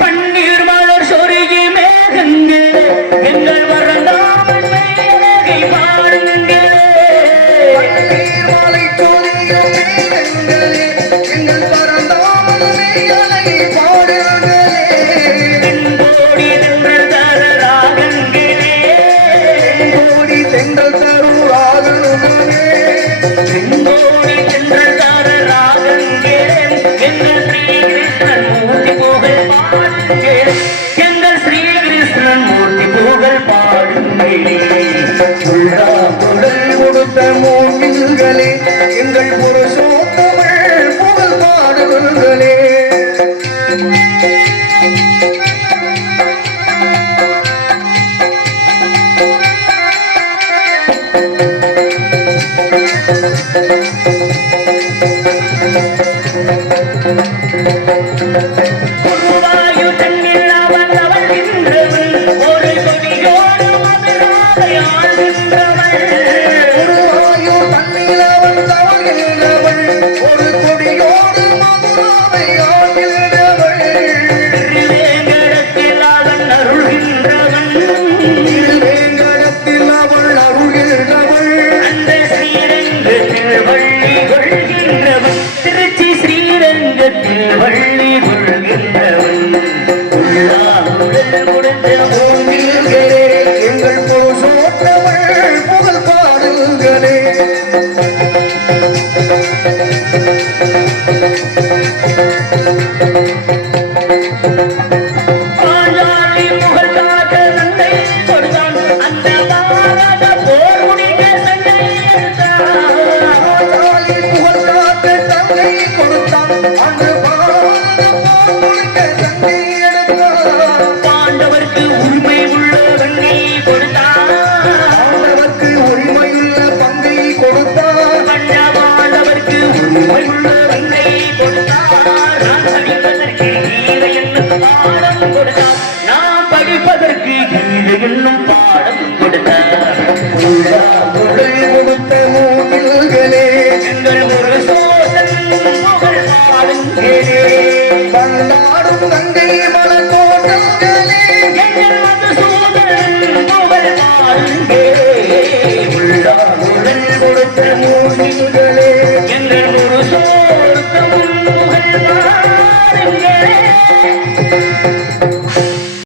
பன்னீர் மலர் சொருகி மேகங்களே எங்கள் வரந்தாமல் மேகை பாருங்களே பன்னீர் மலை சொருகிய மேகங்களே எங்கள் வரந்தாமல் மேகலை பாடுங்களே தென்கோடி தென்றல் தர ராகங்களே கோடி தென்றல் தரும் ராகங்களே தென்கோடி தென்றல் தர ராகங்களே எங்கள் ஸ்ரீகிருஷ்ணன் மூர்த்தி புகழ் பாடுங்கள் எங்கள் ஸ்ரீகிருஷ்ணன் மூர்த்தி புகழ் பாடுங்கள் உடல் கொடுத்த மோகில்களே எங்கள் புருஷோத்தமிழ் புகழ் பாடுங்களே குருவாயு தன்னில் அவன் அவள்கின்றவன் ஒரு கொடியோடு மதுராவை ஆள்கின்றவன் குருவாயூர் தண்ணீர் அவன் தவழ்கின்றவள் ஒரு கொடியோடு மதுராவை ஆகின்றவள் திருவேங்கடத்தில் அவன் அருள்கின்றவன் வேங்கடத்தில் அவள் அருள்கின்றவள் அந்த ஸ்ரீரங்கத்தில் வள்ளி கொள்கின்றவன் திருச்சி ஸ்ரீரங்கத்தில் வள்ளி கொள்கின்றவன் உள்ளாவுடல் முடிந்த கோவில்களே எங்கள் புருஷோத்தமிழ் புகழ் பாடுங்களே